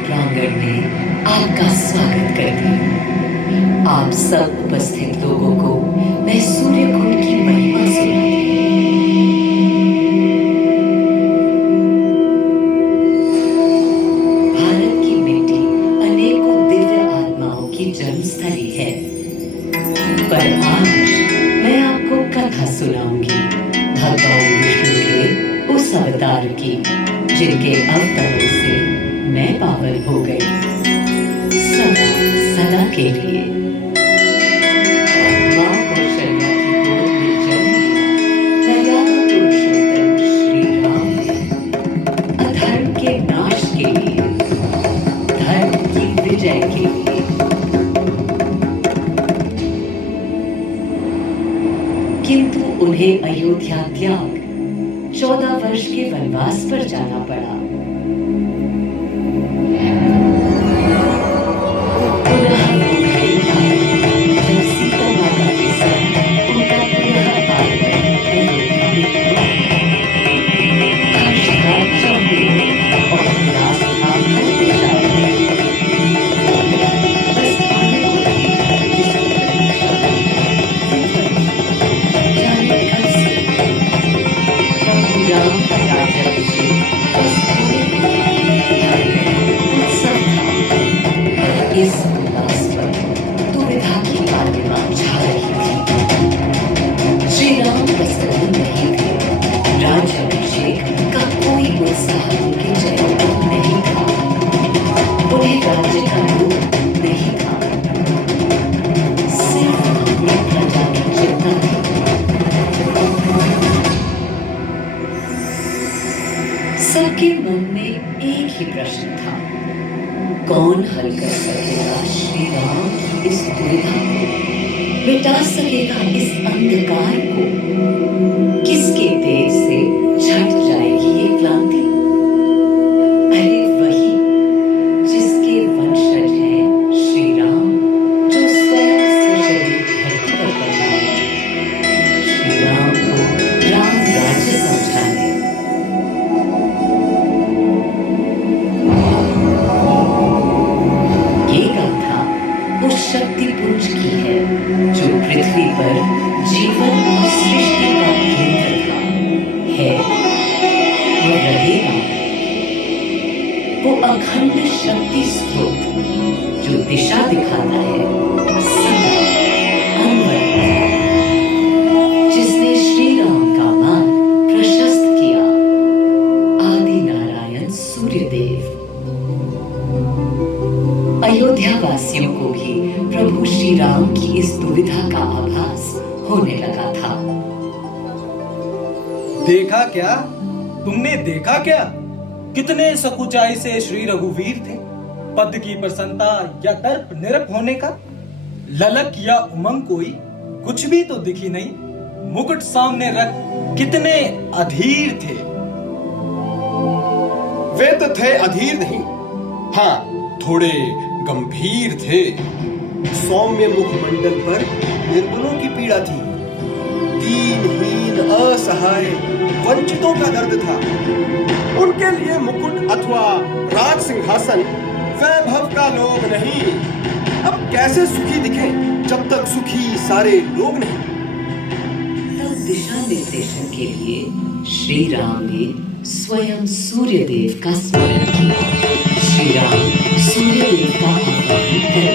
प्रांगण में आपका स्वागत करती हूँ। आप सब उपस्थित लोगों को मैं सूर्यकुंड की महिमा सुनाती हूँ। भारत की मिट्टी अनेकों दिव्य आत्माओं की जन्मस्थली है, पर आज मैं आपको कथा सुनाऊंगी भगवान विष्णु के उस अवतार की जिनके अवतारों से मैं पावन हो गई सदा सदा के लिए। मां कौशल्या की गोद में जन्म लिया मर्यादा पुरुषोत्तम श्री राम ने अधर्म के नाश के लिए, धर्म की विजय के लिए। किंतु उन्हें अयोध्या त्याग 14 वर्ष के वनवास पर जाना पड़ा। इस उल्लास पर दुविधा की पालिमा छा रही थी। श्री राम प्रसन्न नहीं थे। राज्याभिषेक का कोई उत्साह उनके चेहरे पर नहीं था। उन्हें राज्य का लोभ नहीं था, सिर्फ अपनी प्रजा की चिंता थी। सबके मन में एक ही प्रश्न था, कौन हल कर सकेगा श्री राम की इस दुविधा को, मिटा सकेगा इस अंधकार को? किसके तेज से छट जाएगी ये क्रांति? अरे वही जिसके वंशज हैं श्री राम, जो स्वयं सशरीर धरती पर पधारे, श्री राम को राम राज्य समझाने। शक्तिपुंज की है जो पृथ्वी पर जीवन और सृष्टि का केंद्र था, है और रहेगा। वो अखंड शक्ति स्रोत जो दिशा दिखाता है सदा अनवरत, जिसने श्री राम का मार्ग प्रशस्त किया, आदि नारायण सूर्यदेव। अयोध्या वासियों को भी प्रभु श्री राम की इस दुविधा का आभास होने लगा था। देखा क्या? तुमने देखा क्या? कितने सकुचाई से श्री रघुवीर थे। पद की प्रसन्नता या दर्प निरप होने का ललक या उमंग कोई कुछ भी तो दिखी नहीं। मुकुट सामने रख कितने अधीर थे। वे तो थे अधीर नहीं, हाँ थोड़े गंभीर थे। सौम्य मुखमंडल पर निर्बलों की पीड़ा थी, दीनहीन असहाय वंचितों का दर्द था। उनके लिए मुकुट अथवा राज सिंहासन वैभव का लोभ नहीं। अब कैसे सुखी दिखे जब तक सुखी सारे लोग नहीं। तब दिशा निर्देशन के लिए श्री राम ने स्वयं सूर्यदेव का स्मरण किया। श्री राम सूर्यदेव का आह्वान कर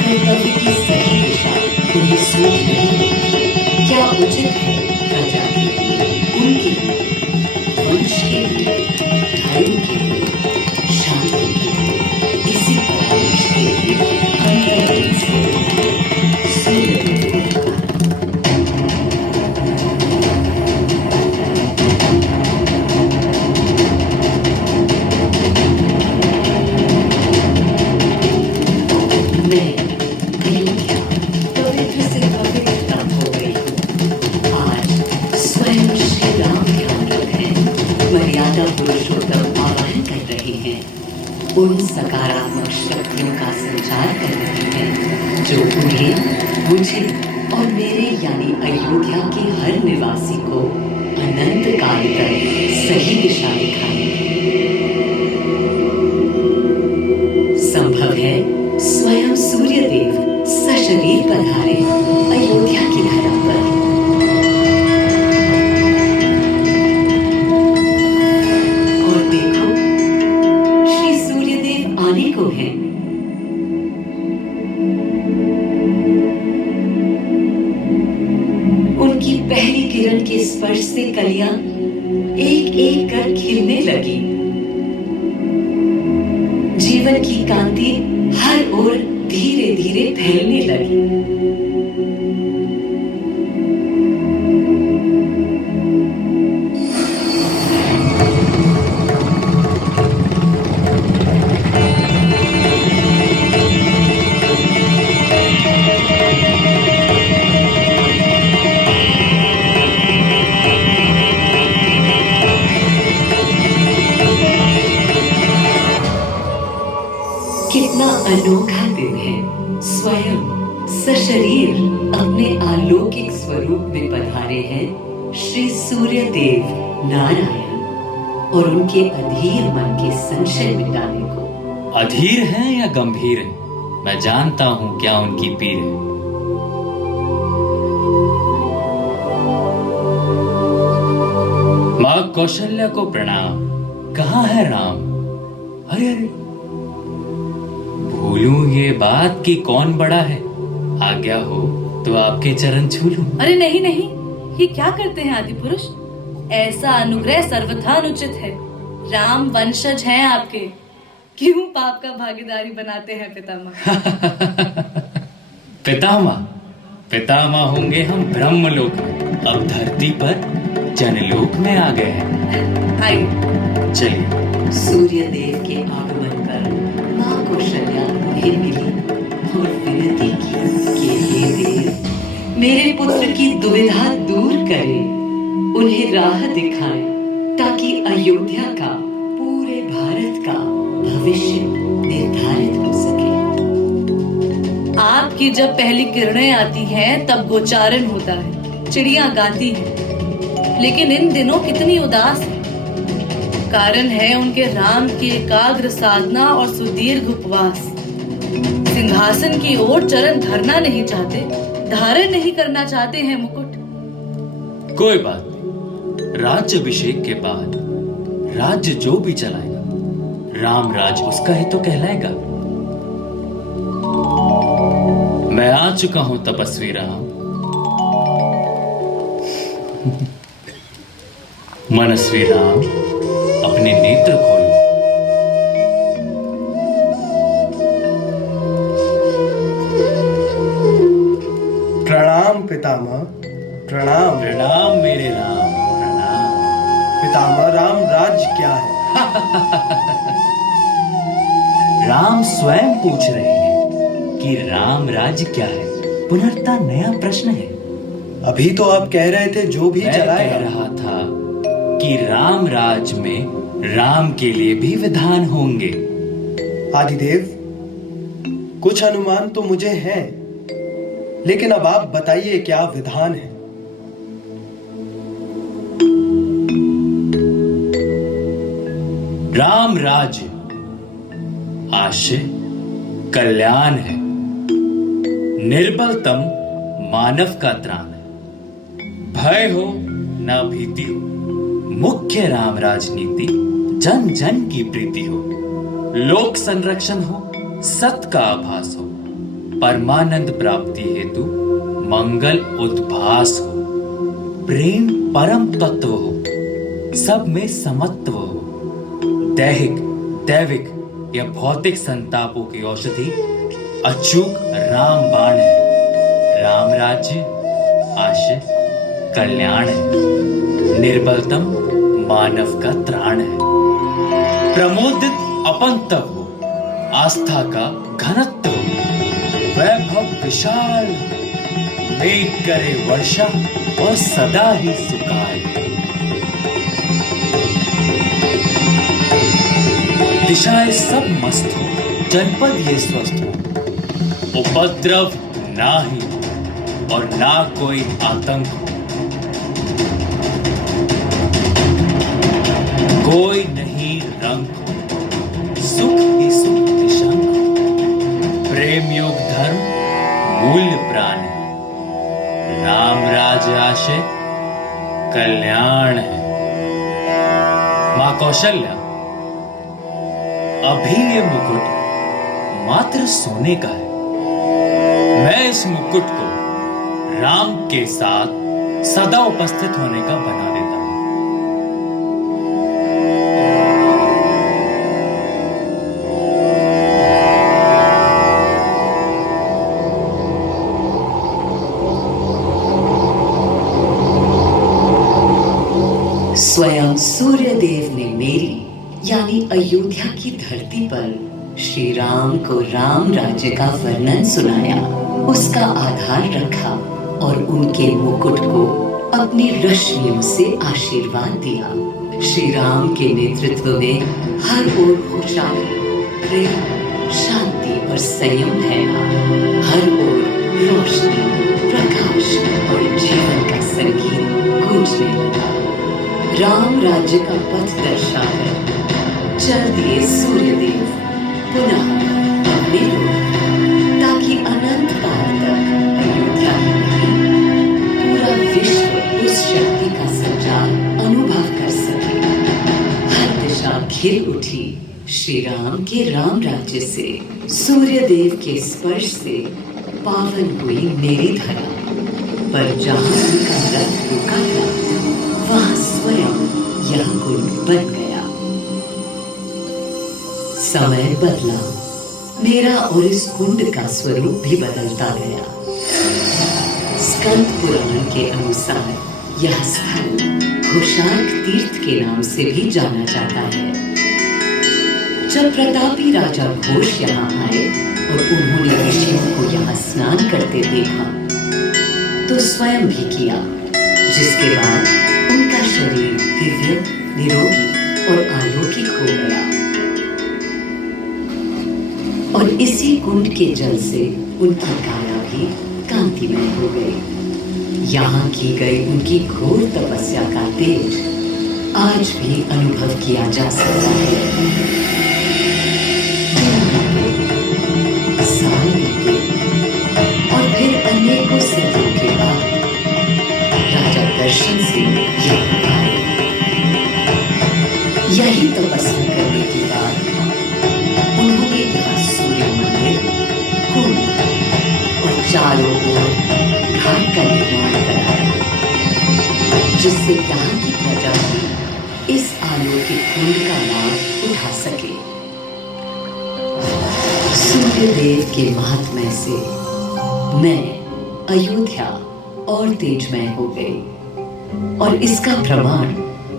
कर्तव्य की सही दिशा उन्हें सूझ नहीं। क्या उचित है प्रजा के लिए, उनके लिए, वंश के लिए, धर्म के लिए, शांति के लिए, इसी परामर्श के लिए अंतर्मन से सूर्यदेव को मर्यादा पुरुषोत्तम आह्वान कर रहे हैं। उन सकारात्मक शक्तियों का संचार कर रहे हैं जो उन्हें, मुझे और मेरे यानी अयोध्या के हर निवासी को अनंत काल तक सही दिशा दिखाएंगे। संभव है स्वयं सूर्यदेव सशरीर पधारे अयोध्या की धरा पर। और देखो, श्री सूर्यदेव आने को हैं। उनकी पहली किरण के स्पर्श से कलियां एक एक कर खिलने लगी। जीवन की कांति हर ओर धीरे धीरे फैलने लगी। कितना अनोखा दिन है। स्वयं सशरीर अपने अलौकिक स्वरूप में पधारे हैं श्री सूर्यदेव नारायण, और उनके अधीर मन के संशय मिटाने को। अधीर हैं या गंभीर हैं, मैं जानता हूं क्या उनकी पीर है। मां कौशल्या को प्रणाम। कहाँ है राम? अरे अरे, भूलूं ये बात कि कौन बड़ा है। आज्ञा हो तो आपके चरण छू लूं। अरे नहीं नहीं, ये क्या करते हैं आदि पुरुष? ऐसा अनुग्रह सर्वथा अनुचित है। राम वंशज हैं आपके, क्यों पाप का भागीदारी बनाते हैं पितामह? पितामह पितामह होंगे हम ब्रह्मलोक में, अब धरती पर जनलोक में आ गए हैं। आइए चलिए। सूर्यदेव के आगमन पर मां कौशल्या उन्हें मिली और विनती की कि हे देव, मेरे पुत्र की दुविधा दूर करें, उन्हें राह दिखाएं, ताकि अयोध्या का, पूरे भारत का भविष्य निर्धारित हो सके। आपकी जब पहली किरणें आती हैं तब गोचारण होता है, चिड़ियां गाती हैं, लेकिन इन दिनों कितनी उदास है। कारण है उनके राम की एकाग्र साधना और सुदीर्घ उपवास। सिंहासन की ओर चरण धरना नहीं चाहते, धारण नहीं करना चाहते हैं मुकुट। कोई बात नहीं, राज्य अभिषेक के बाद राज्य जो भी चलाएगा, राम राज उसका ही तो कहलाएगा। मैं आ चुका हूं तपस्वी राम। मनस्वी राम, अपने नेत्र खोलो। प्रणाम पितामह, प्रणाम। प्रणाम मेरे राम, प्रणाम। पितामह, राम राज क्या है? राम स्वयं पूछ रहे हैं कि राम राज्य क्या है। पुनर्ता नया प्रश्न है। अभी तो आप कह रहे थे जो भी मैं चलाएगा। कह रहा था कि राम राज में राम के लिए भी विधान होंगे। आदिदेव, कुछ अनुमान तो मुझे हैं, लेकिन अब आप बताइए क्या विधान है। राम राज्य आशय कल्याण है, निर्बलतम मानव का त्राण है। भय हो न भीति हो, मुख्य राम राजनीति जन जन की प्रीति हो। लोक संरक्षण हो, सत का आभास हो, परमानंद प्राप्ति हेतु मंगल उद्भास हो। प्रेम परम तत्व हो, सब में समत्व हो। दैहिक दैविक या भौतिक संतापों की औषधि अचूक राम बाण है। राम राज्य आशय कल्याण है, निर्बलतम मानव का त्राण है। प्रमोदित अपंतव हो, आस्था का घनत्व हो। वैभव विशाल, मेघ करे वर्षा और सदा ही सुकाय। दिशाएं सब मस्त हो, जनपद ये स्वस्थ हो। उपद्रव ना ही और ना कोई आतंक हो। कोई नहीं रंग हो, सुख ही सुख निशंक हो। प्रेम योग धर्म मूल्य प्राण है, राम राज आशय कल्याण है। मां कौशल्या, अभी ये मुकुट मात्र सोने का है। मैं इस मुकुट को राम के साथ सदा उपस्थित होने का बना देता हूं। स्वयं सूर्यदेव ने मेरी यानी अयोध्या की धरती पर श्री राम को राम राज्य का वर्णन सुनाया, उसका आधार रखा और उनके मुकुट को अपनी रश्मियों से आशीर्वाद दिया। श्री राम के नेतृत्व में हर ओर खुशहाली, प्रेम, शांति और संयम फैला। हर ओर रोशनी, प्रकाश और जीवन का संगीत गूंजने लगा। राम राज्य का पथ दर्शाकर चल दिए सूर्यदेव पुनः अपने लोग, ताकि अनंत काल तक अयोध्या ही नहीं पूरा विश्व उस शक्ति का संचार अनुभव कर सके। हर दिशा घिर उठी श्री राम के राम राज्य से। सूर्यदेव के स्पर्श से पावन हुई मेरी धरा, पर जहां उनका रथ रुका था वहां स्वयं यह कुंड बन गया। समय बदला, मेरा और इस कुंड का स्वरूप भी बदलता गया। स्कंद पुराण के अनुसार यह स्थल घोषार्क तीर्थ के नाम से भी जाना जाता है। जब प्रतापी राजा घोष यहाँ आए और उन्होंने ऋषियों को यहाँ स्नान करते देखा तो स्वयं भी किया, जिसके बाद उनका शरीर दिव्य, निरोगी और अलौकिक हो गया। और इसी कुंड के जल से उनकी काया भी कांतिमय हो गई। यहाँ की गई उनकी घोर तपस्या का तेज आज भी अनुभव किया जा सकता है। साल बीते और फिर अनेकों सदियों के बाद राजा दर्शन से यहाँ आए। यही तपस्या करने के बाद उन्होंने यहाँ सूर्य मंदिर, कुंड और चारों ओर घाट का निर्माण कराया, जिससे यहाँ की प्रजा भी इस अलौकिक कुंड का लाभ उठा सके। सूर्यदेव के महात्म्य से मैं अयोध्या और तेजमय हो गई, और इसका प्रमाण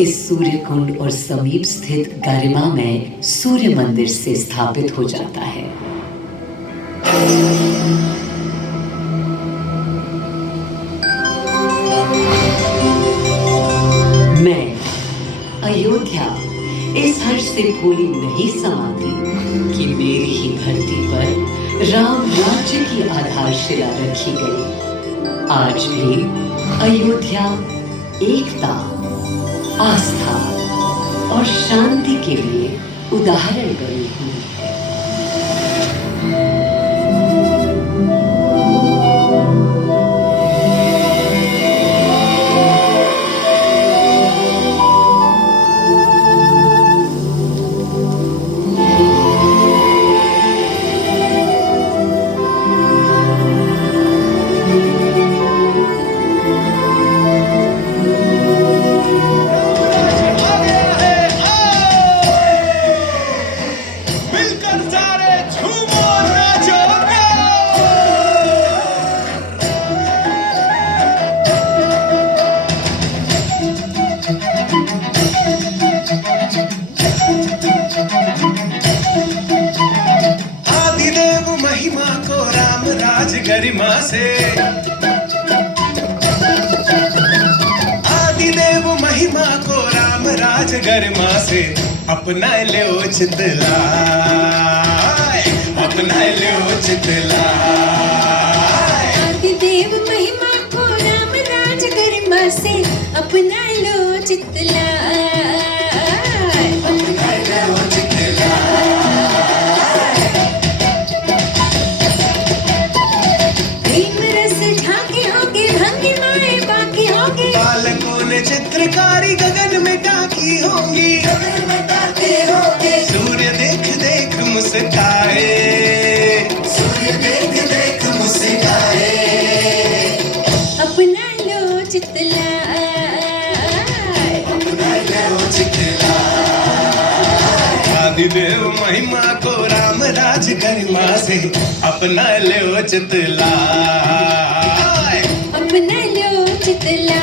इस सूर्य कुंड और समीप स्थित गरिमामय सूर्य मंदिर से स्थापित हो जाता है। मैं अयोध्या इस हर्ष से भूली नहीं समाती कि मेरी ही धरती पर राम राज्य की आधारशिला रखी गई। आज भी अयोध्या एकता, आस्था और शांति के लिए उदाहरण बनी हुई है। गरिमा से आदिदेव महिमा को राम राज गरिमा से अपना ले चितलाय, अपना ले चितलाय। अपना लो चितला प्रेम रस झांके होंगे भंगिमाएं बाकी होंगे बालकों ने चित्रकारी गगन में टाकी होंगी सूर्य देख देख मुस्काए अपना लो चितला आदिदेव महिमा को राम राज गरिमा से अपना ले चितला अपना लो चितला